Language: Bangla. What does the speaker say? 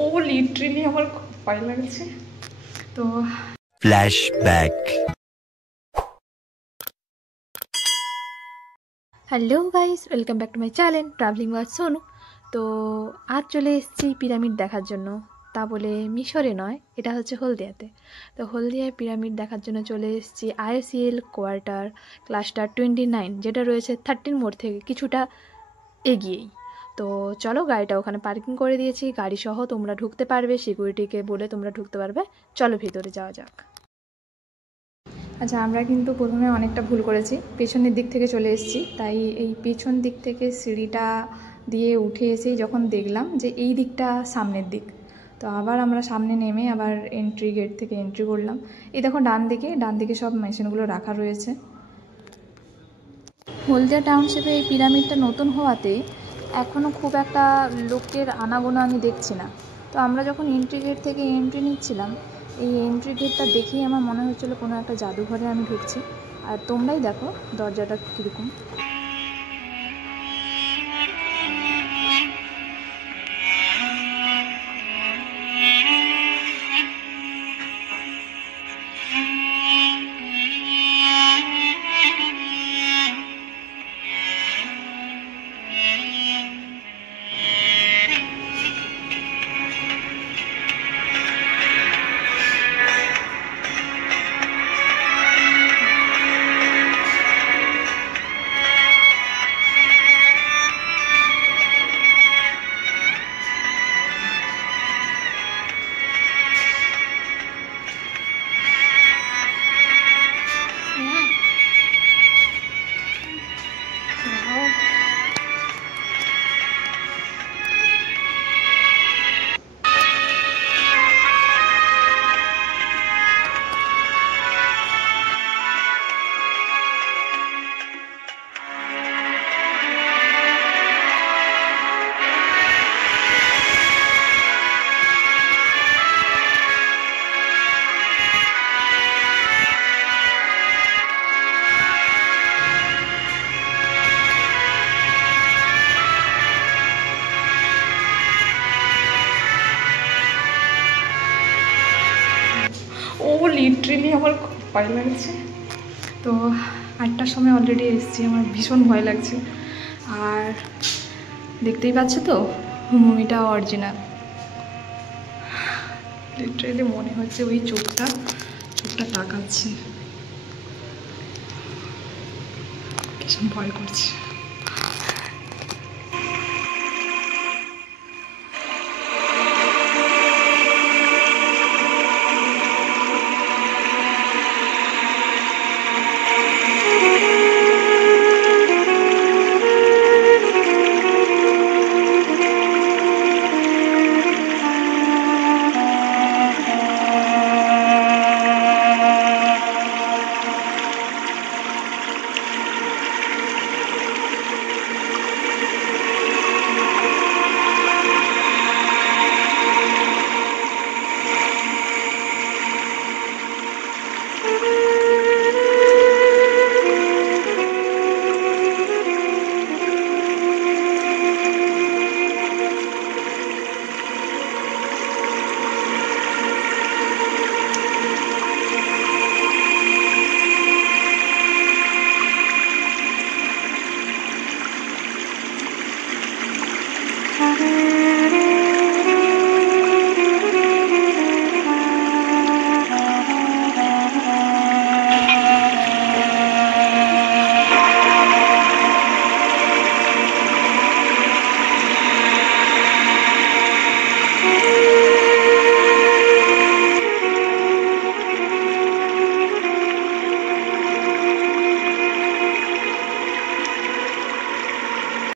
ও লিটারেলি আমার খুব ভয় লাগছে। তো flashback. Hello guys, welcome back to my channel traveling was Sonu. তো আজ চলে এসেছি পিরামিড দেখার জন্য, তা বলে মিশরে নয়, এটা হচ্ছে হলদিয়াতে। তো হলদিয়ায় পিরামিড দেখার জন্য চলে এসেছি IOCL কোয়ার্টার ক্লাস্টার 29, যেটা রয়েছে 13 মোড় থেকে কিছুটা এগিয়েই। তো চলো, গাড়িটা ওখানে পার্কিং করে দিয়েছি, গাড়ি সহ তোমরা ঢুকতে পারবে, সিকিউরিটিকে বলে তোমরা ঢুকতে পারবে। চলো ভিতরে যাওয়া যাক। আচ্ছা, আমরা কিন্তু প্রথমে অনেকটা ভুল করেছি, পেছনের দিক থেকে চলে এসেছি। তাই এই পেছন দিক থেকে সিঁড়িটা দিয়ে উঠে এসেই যখন দেখলাম যে এই দিকটা সামনের দিক, তো আবার আমরা সামনে নেমে আবার এন্ট্রি গেট থেকে এন্ট্রি করলাম। এই দেখো ডান দিকে সব মেশিনগুলো রাখা রয়েছে। হলদিয়া টাউনশিপে এই পিরামিডটা নতুন হওয়াতে এখনও খুব একটা লোকের আনাগোনা আমি দেখছি না। তো আমরা যখন এন্ট্রি গেট থেকে এন্ট্রি নিচ্ছিলাম, এই এন্ট্রি গেটটা দেখেই আমার মনে হচ্ছিলো কোনো একটা জাদুঘরে আমি ঢুকছি। আর তোমরাই দেখো দরজাটা কীরকম। ও লিটারেলি আমার খুব ভয় লাগছে। তো 8টার সময় অলরেডি এসেছি, আমার ভীষণ ভয় লাগছে। আর দেখতেই পাচ্ছ তো, মুমিটা অরিজিনাল। লিটারেলি মনে হচ্ছে ওই চোখটা তাকাচ্ছে, ভীষণ ভয় করছে।